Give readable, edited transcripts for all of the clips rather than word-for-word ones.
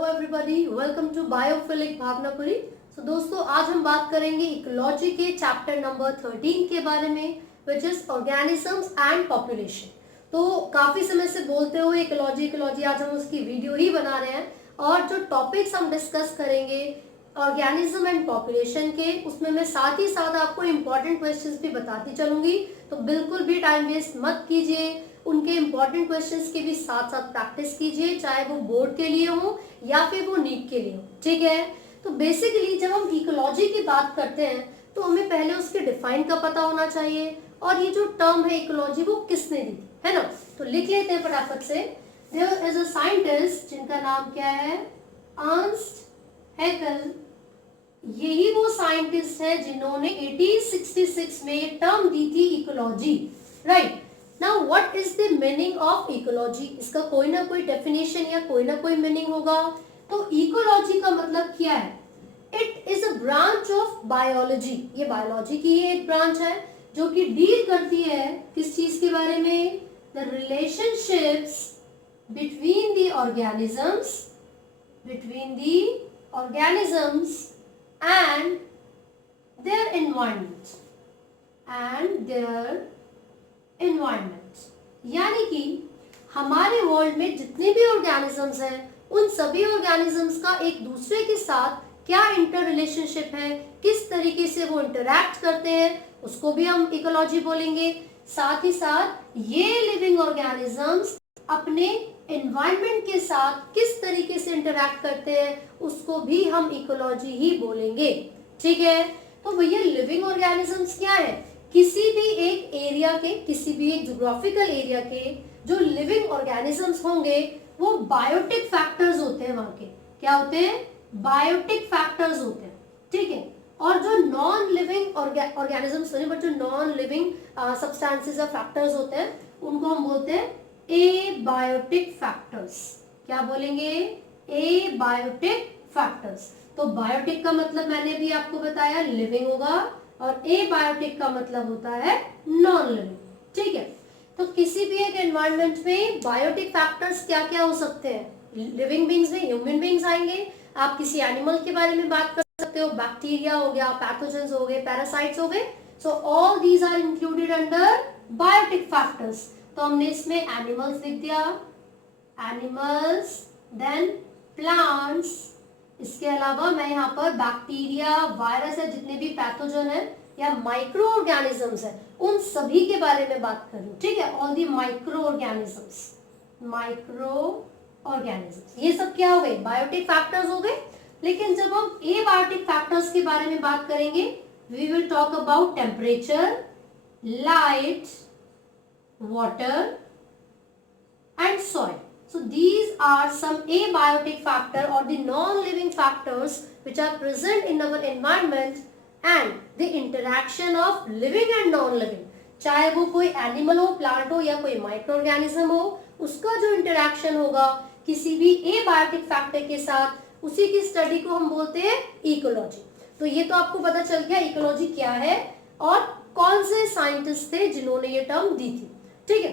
Hello everybody, welcome to biophilic Bhavnapuri. So दोस्तों, आज हम बात करेंगे इकोलॉजी के चैप्टर नंबर 13 के बारे में, which is organisms and population. तो काफी समय से बोलते हुए इकोलॉजी इकोलॉजी, आज हम उसकी वीडियो ही बना रहे हैं और जो टॉपिक्स हम डिस्कस करेंगे ऑर्गेनिज्म एंड पॉपुलेशन के, उसमें मैं साथ ही साथ आपको इम्पोर्टेंट क्वेश्चंस भी बताती चलूंगी। तो बिल्कुल भी टाइम वेस्ट मत कीजिए, उनके इम्पोर्टेंट क्वेश्चंस की भी साथ साथ प्रैक्टिस कीजिए, चाहे वो बोर्ड के लिए हो या फिर वो नीट के लिए हो। ठीक है, तो बेसिकली जब हम इकोलॉजी की बात करते हैं तो हमें पहले उसके डिफाइन का पता होना चाहिए, और ये जो टर्म है इकोलॉजी वो किसने दी है ना। तो लिख लेते हैं फटाफट से। देयर इज अ साइंटिस्ट जिनका नाम क्या है, अर्नस्ट हैकेल। यही वो साइंटिस्ट है जिन्होंने 1866 में ये टर्म दी थी ecology, right. Now what is the meaning of ecology? इसका कोई ना कोई डेफिनेशन या कोई ना कोई मीनिंग होगा। तो इकोलॉजी का मतलब क्या है? It is a branch of biology. ये बायोलॉजी की ही एक ब्रांच है जो कि डील करती है किस चीज के बारे में? The relationships between the organisms and their environment, यानी कि हमारे वर्ल्ड में जितने भी ऑर्गेनिजम्स हैं उन सभी ऑर्गेनिजम्स का एक दूसरे के साथ क्या इंटर रिलेशनशिप है, किस तरीके से वो इंटरैक्ट करते हैं, उसको भी हम इकोलॉजी बोलेंगे। साथ ही साथ ये लिविंग ऑर्गेनिजम्स अपने एनवायरनमेंट के साथ किस तरीके से इंटरैक्ट करते हैं, उसको भी हम इकोलॉजी ही बोलेंगे। ठीक है, तो भैया लिविंग ऑर्गेनिजम्स क्या है? किसी भी एक एरिया के, किसी भी एक ज्योग्राफिकल एरिया के जो लिविंग ऑर्गेनिजम्स होंगे वो बायोटिक फैक्टर्स होते हैं। वहां के क्या होते हैं? बायोटिक फैक्टर्स होते हैं। ठीक है, और जो नॉन लिविंग ऑर्गेनिजम्स होते हैं, बट जो नॉन लिविंग सब्सटेंसेस या फैक्टर्स होते हैं उनको हम बोलते हैं एबायोटिक फैक्टर्स। क्या बोलेंगे? Abiotic factors. तो बायोटिक का मतलब मैंने भी आपको बताया लिविंग होगा, और एबायोटिक का मतलब होता है नॉन लिविंग। ठीक है, तो किसी भी एक एनवायरनमेंट में बायोटिक फैक्टर्स क्या क्या हो सकते हैं? लिविंग बींग्स में ह्यूमन बींग्स आएंगे, आप किसी एनिमल के बारे में बात कर सकते हो, बैक्टीरिया हो गया, पैथोजेंस हो गए, पैरासाइट्स हो गए। So all these are included under biotic factors. तो हमने इसमें एनिमल्स लिख दिया, एनिमल्स, देन प्लांट्स। इसके अलावा मैं यहाँ पर बैक्टीरिया, वायरस है, जितने भी पैथोजन है या माइक्रो ऑर्गेनिजम्स है, उन सभी के बारे में बात कर रही हूँ। ठीक है, ऑल दी माइक्रो ऑर्गेनिजम्स, ये सब क्या हो गए? बायोटिक फैक्टर्स हो गए। लेकिन जब हम एबायोटिक फैक्टर्स के बारे में बात करेंगे, we will talk about temperature, light, water and soil. So these are some abiotic factor or the non-living factors which are present in our environment and the interaction of living and non-living, चाहे वो कोई animal हो, plant हो या कोई micro organism हो, उसका जो इंटरैक्शन होगा किसी भी एबायोटिक फैक्टर के साथ, उसी की स्टडी को हम बोलते हैं इकोलॉजी। तो ये तो आपको पता चल गया इकोलॉजी क्या है और कौन से साइंटिस्ट थे जिन्होंने ये टर्म दी थी। ठीक है,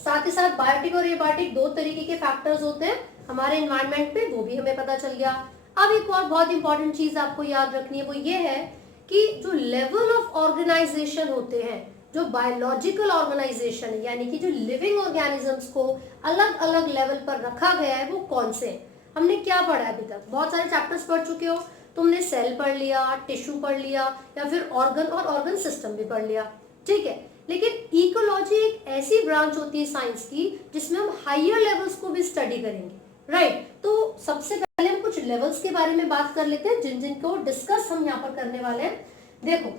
साथ ही साथ बायोटिक और एबायोटिक दो तरीके के फैक्टर्स होते हैं हमारे एनवायरनमेंट पे, वो भी हमें पता चल गया। अब एक और बहुत इंपॉर्टेंट चीज आपको याद रखनी है, वो ये है कि जो लेवल ऑफ ऑर्गेनाइजेशन होते हैं, जो बायोलॉजिकल ऑर्गेनाइजेशन यानी कि जो लिविंग ऑर्गेनिजम्स को अलग अलग लेवल पर रखा गया है, वो कौन से हैं? हमने क्या पढ़ा अभी तक? बहुत सारे चैप्टर्स पढ़ चुके हो। तुमने सेल पढ़ लिया, टिश्यू पढ़ लिया, या फिर ऑर्गन और ऑर्गन सिस्टम भी पढ़ लिया। ठीक है, लेकिन इकोलॉजी एक ऐसी ब्रांच होती है साइंस की जिसमें हम हायर लेवल्स को भी स्टडी करेंगे, राइट। तो सबसे पहले हम कुछ लेवल्स के बारे में बात कर लेते हैं जिनको डिस्कस हम यहाँ पर करने वाले हैं। देखो,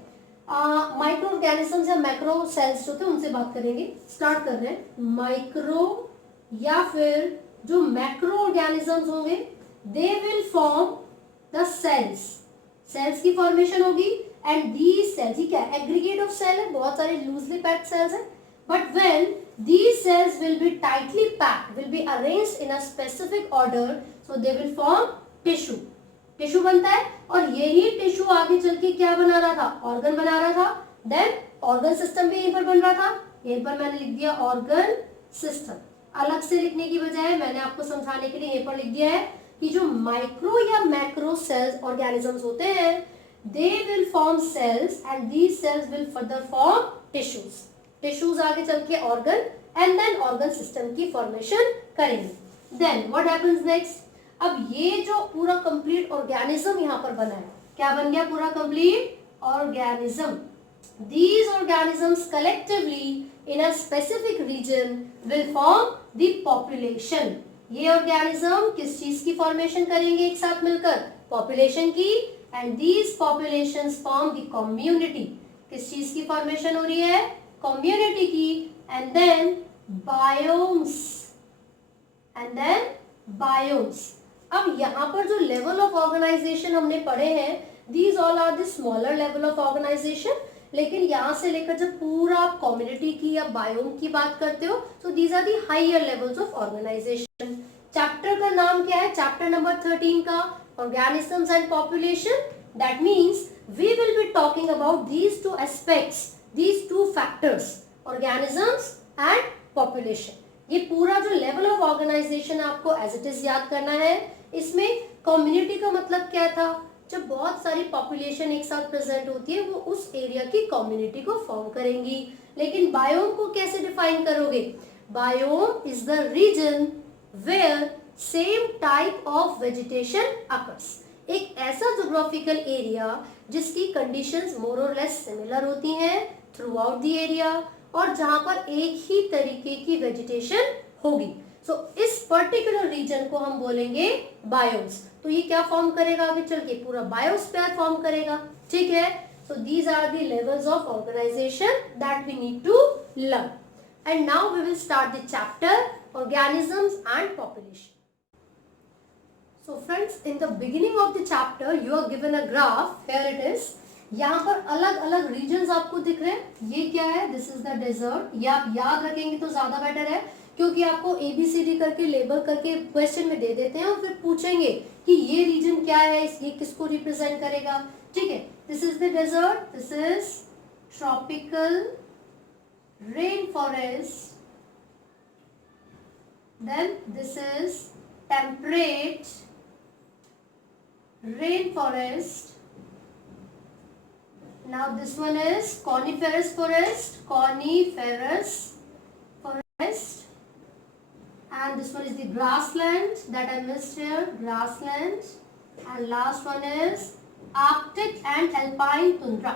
माइक्रो ऑर्गेनिजम्स या मैक्रो सेल्स जो थे उनसे बात करेंगे। स्टार्ट कर रहे हैं। माइक्रो या फिर जो मैक्रो ऑर्गेनिजम्स होंगे, they will form the cells की फॉर्मेशन होगी। एंड दीज सेल्स, ही क्या एग्रीगेट ऑफ सेल है, बहुत सारे लूजली पैक्ड सेल्स हैं, but when these cells will be tightly packed, will be arranged in a specific order, so they will form tissue बनता है, और यही टिश्यू आगे चल के क्या बना रहा था? ऑर्गन बना रहा था। देन ऑर्गन सिस्टम भी यहीं पर बन रहा था, यहीं पर मैंने लिख दिया ऑर्गन सिस्टम। अलग से लिखने की बजाय मैंने आपको समझाने के लिए यहीं पर लिख दिया है कि जो माइक्रो या मैक्रो सेल्स ऑर्गेनिजम्स होते हैं, they will form cells and these cells will further form tissues. Tissues आगे चल के organ and then organ system की फॉर्मेशन करेंगे। देन व्हाट हैपेंस नेक्स्ट, अब ये जो पूरा कंप्लीट ऑर्गेनिज्म यहाँ पर बना है, क्या बन गया पूरा complete organism. These organisms collectively in a specific region will form the population. ये ऑर्गेनिज्म किस चीज की फॉर्मेशन करेंगे एक साथ मिलकर, पॉपुलेशन की, and these populations form the community. किस चीज की फॉर्मेशन हो रही है, कम्युनिटी की, and then biomes, and then biomes. अब यहाँ पर जो लेवल ऑफ ऑर्गेनाइजेशन हमने पढ़े हैं, these all are the smaller level of organization, लेकिन यहाँ से लेकर जब पूरा आप कम्युनिटी की या बायोम की बात करते हो, so these are the higher levels of organization. Chapter का नाम क्या है, चैप्टर नंबर 13 का, organisms and population. That means we will be talking about these two aspects, these two factors, organisms and population. ये पूरा जो लेवल ऑफ ऑर्गेनाइजेशन आपको as it is याद करना है। इसमें कम्युनिटी का मतलब क्या था, जब बहुत सारी पॉपुलेशन एक साथ प्रेजेंट होती है वो उस एरिया की कम्युनिटी को फॉर्म करेंगी। लेकिन बायोम को कैसे डिफाइन करोगे, biome is the region where same type of vegetation occurs. एक ऐसा ज्योग्राफिकल एरिया जिसकी conditions more or less similar होती हैं थ्रू आउट द एरिया, और जहां पर एक ही तरीके की वेजिटेशन होगी। सो इस पर्टिकुलर रीजन को हम बोलेंगे बायोम्स। तो ये क्या फॉर्म करेगा आगे चल के, पूरा बायोस्फीयर फॉर्म करेगा, ठीक है। So these are the levels of organization that we need to learn. And now we will start the chapter organisms and population. So friends, in the beginning of the chapter you are given a graph, here it is. यहाँ पर अलग अलग regions आपको दिख रहे हैं। ये क्या है, दिस इज द डेजर्ट। ये आप याद रखेंगे तो ज्यादा बेटर है, क्योंकि आपको ABCD करके लेबल करके क्वेश्चन में दे देते हैं और फिर पूछेंगे कि ये रीजन क्या है, ये किसको रिप्रेजेंट करेगा, ठीक है। This is the desert, this is tropical rain forest, then this is temperate rain forest, now this one is coniferous forest, and this one is the grassland that I missed here, grassland, and last one is Arctic and alpine tundra,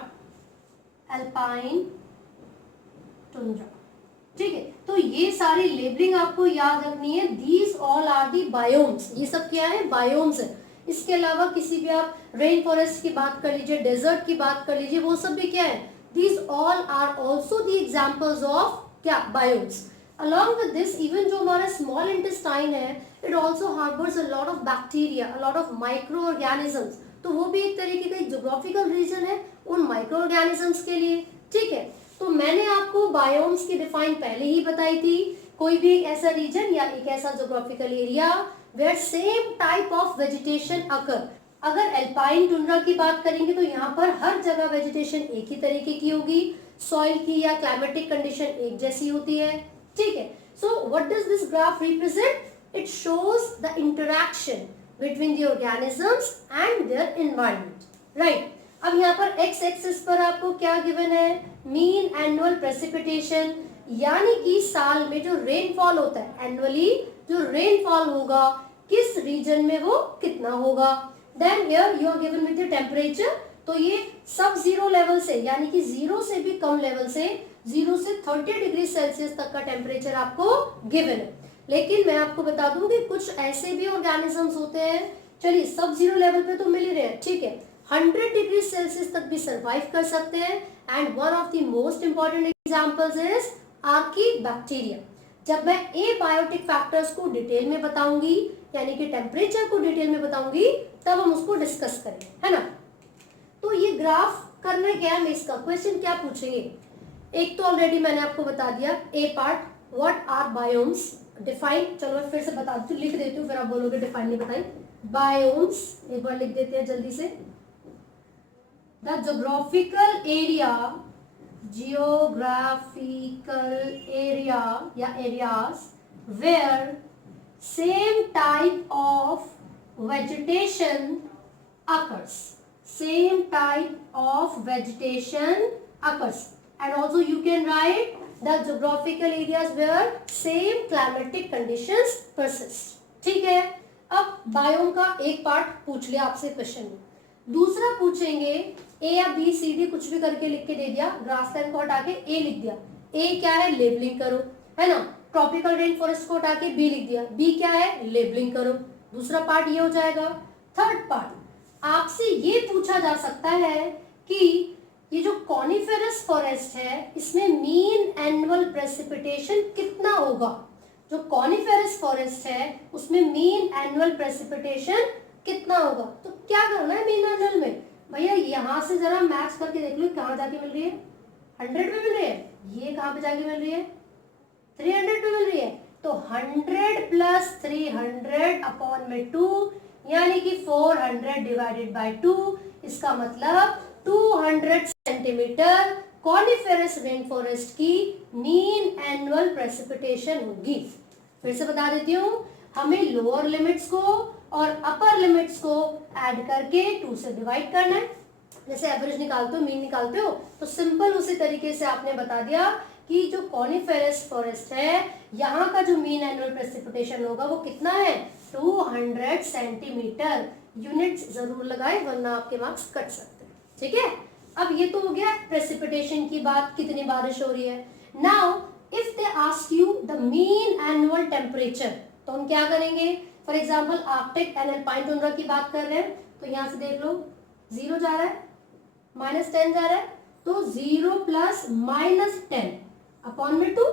ठीक है। तो ये सारी labelling आपको याद रखनी है। These all are the biomes, ये सब क्या है, बायोम्स है। इसके अलावा किसी भी आप रेन फॉरेस्ट की बात कर लीजिए, डेजर्ट की बात कर लीजिए, वो सब भी क्या है, these all are also the examples of क्या, biomes. Along with this, even जो हमारा स्मॉल इंटेस्टाइन है, it also harbours a lot of bacteria, a lot of micro organisms. तो वो भी एक तरीके का ज्योग्राफिकल रीजन है उन माइक्रो ऑर्गेनिजम्स के लिए, ठीक है। तो मैंने आपको बायोम्स की डिफाइन पहले ही बताई थी, कोई भी एक ऐसा रीजन या एक ऐसा geographical area where same type of vegetation occur। अगर एल्पाइन टुंड्रा की बात करेंगे तो यहाँ पर हर जगह वेजिटेशन एक ही तरीके की होगी, सॉइल की या क्लाइमेटिक कंडीशन एक जैसी होती है, ठीक है। So what does this graph represent, it shows the interaction between the organisms and their environment, right. अब यहाँ पर एक्स एक्सिस पर आपको क्या गिवन है, मीन एनुअल प्रेसिपिटेशन, यानी कि साल में जो रेनफॉल होता है, एनुअली जो रेनफॉल होगा किस रीजन में वो कितना होगा। Then here you are given with the temperature, तो ये सब जीरो लेवल से, यानी कि जीरो से भी कम लेवल से, 0 से 30 डिग्री सेल्सियस तक का टेम्परेचर आपको गिवन है। लेकिन मैं आपको बता दूं कि कुछ ऐसे भी ऑर्गेनिजम्स होते हैं, चलिए सब जीरो लेवल पे तो मिल ही रहे हैं, ठीक है, 100 डिग्री सेल्सियस तक भी सर्वाइव कर सकते हैं। And one of the most important examples is archaebacteria. जब मैं एबायोटिक फैक्टर्स को डिटेल में बताऊंगी, यानी कि टेम्परेचर को डिटेल में बताऊंगी, तब हम उसको डिस्कस करेंगे, है ना। तो ये ग्राफ करना क्या है, मैं इसका क्वेश्चन क्या पूछेंगे, एक तो ऑलरेडी मैंने आपको बता दिया, a part, what are biomes, define, चलो मैं फिर से बता देती हूँ, लिख देती हूँ, फिर आप बोलोगे डिफाइन नहीं बताई। बायोम्स एक बार लिख देते हैं जल्दी से, the geographical area, geographical area या areas where same type of vegetation occurs. Same type of vegetation occurs. And also you can write the geographical areas where same climatic conditions persist. ठीक है, अब बायोम का एक part पूछ लिया आपसे question में, दूसरा पूछेंगे ए या बी सी डी कुछ भी करके लिख के दे दिया, ग्रासलैंड को हटा के ए लिख दिया, ए क्या है लेबलिंग करो, है ना, ट्रॉपिकल रेन फॉरेस्ट को हटा के बी लिख दिया, बी क्या है लेबलिंग करो, दूसरा पार्ट ये हो जाएगा। थर्ड पार्ट आपसे ये पूछा जा सकता है कि ये जो कॉनिफेरस फॉरेस्ट है इसमें मीन एनुअल प्रेसिपिटेशन कितना होगा, जो कॉनिफेरस फॉरेस्ट है उसमें मीन एनुअल प्रेसिपिटेशन कितना होगा। तो क्या करना है मीन एनुअल में, भैया यहाँ से जरा मैच करके देख लो कहाँ जाके मिल रही है, 100 पे मिल रही है, ये कहाँ पे जाके मिल रही है 300 पे मिल रही है, तो 100 प्लस 300 अपॉन में 2 यानी कि 400 डिवाइडेड बाय 2, इसका मतलब 200 सेंटीमीटर कॉनिफेरस रेन फॉरेस्ट की मीन एनुअल प्रेसिपिटेशन होगी। फिर से बता देती हूँ, हमें लोअर लिमिट्स को और अपर लिमिट्स को ऐड करके 2 से डिवाइड करना है। जैसे एवरेज निकालते हो मीन निकालते हो तो सिंपल उसी तरीके से आपने बता दिया कि जो कॉनिफेरस फॉरेस्ट है यहाँ का जो मीन एनुअल प्रेसिपिटेशन होगा वो कितना है 200 सेंटीमीटर। यूनिट्स जरूर लगाए वरना आपके मार्क्स कट सकते हैं। ठीक है, अब ये तो हो गया प्रेसिपिटेशन की बात, कितनी बारिश हो रही है। Now if they ask you the mean annual temperature तो हम क्या करेंगे, for example Arctic and alpine tundra की बात कर रहे हैं तो यहाँ से देख लो 0 जा रहा है, -10 जा रहा है, तो 0 प्लस -10 अपॉन में 2,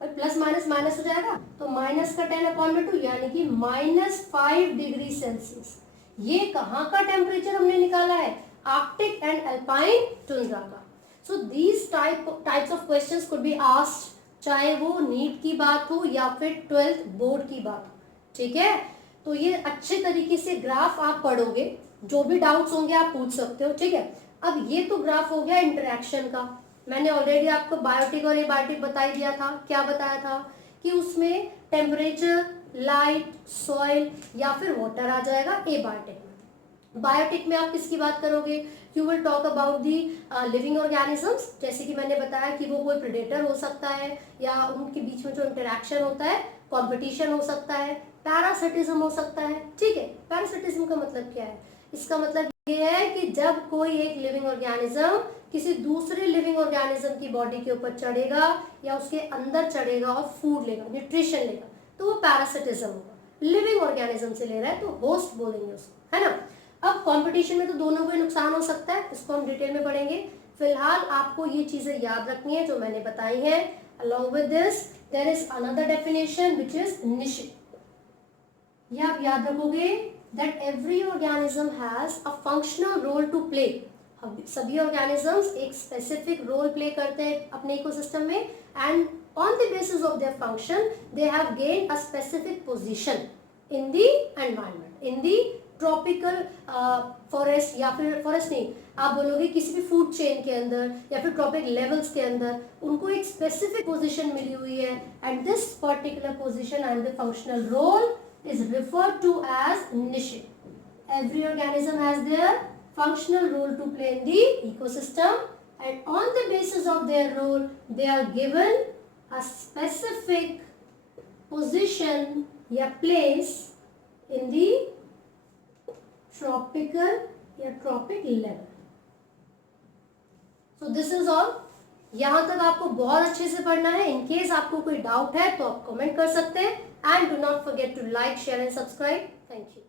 और प्लस माइनस माइनस हो जाएगा तो माइनस का 10 अपॉन में 2 यानी कि -5 डिग्री सेल्सियस। ये कहाँ का टेम्परेचर हमने निकाला है, आर्कटिक एंड अल्पाइन टुंड्रा का। So these types of questions could be asked, चाहे वो नीट की बात हो या फिर 12th बोर्ड की बात हो। ठीक है, तो ये अच्छे तरीके से ग्राफ आप पढ़ोगे, जो भी डाउट्स होंगे आप पूछ सकते हो। ठीक है, अब ये तो ग्राफ हो गया इंटरेक्शन का, मैंने ऑलरेडी आपको बायोटिक और एबायोटिक बता ही दिया था। क्या बताया था कि उसमें टेम्परेचर, लाइट, सॉइल या फिर वाटर आ जाएगा एबायोटिक में। बायोटिक में आप किसकी बात करोगे, you will talk about the living organisms, जैसे कि मैंने बताया कि वो कोई प्रेडेटर हो सकता है या उनके बीच में जो इंटरेक्शन होता है, कंपटीशन हो सकता है, पैरासिटिज्म हो सकता है। ठीक है, पैरासिटिज्म का मतलब क्या है, इसका मतलब ये है कि जब कोई एक लिविंग ऑर्गेनिज्म किसी दूसरे लिविंग ऑर्गेनिज्म की बॉडी के ऊपर चढ़ेगा या उसके अंदर चढ़ेगा और फूड लेगा, न्यूट्रिशन लेगा, तो वो पैरासिटिज्म होगा। लिविंग ऑर्गेनिज्म से ले रहा है तो होस्ट बोलेंगे उसको, है ना। अब कंपटीशन में तो दोनों को नुकसान हो सकता है, इसको हम डिटेल में पढ़ेंगे। फिलहाल आपको ये चीजें याद रखनी है जो मैंने बताई हैं। Along with this there is another definition which is niche. ये आप याद रखोगे that every organism has a functional role to play। सभी organisms एक specific role play करते हैं अपने इकोसिस्टम में, and on the basis of their function they have gained a specific position in the environment, in the tropical forest या फिर forest नहीं, आप बोलोगे किसी भी फूड चेन के अंदर या फिर ट्रॉपिक लेवल्स के अंदर उनको एक स्पेसिफिक पोजीशन मिली हुई है, and this particular position and the functional role is referred to as niche. Every organism has their functional role to play in the ecosystem, and on the basis of their role they are given a specific position या place in the tropical या tropic level. So this is all. यहाँ तक आपको बहुत अच्छे से पढ़ना है। इन केस आपको कोई डाउट है तो आप कमेंट कर सकते हैं, and do not forget to like, share and subscribe. Thank you.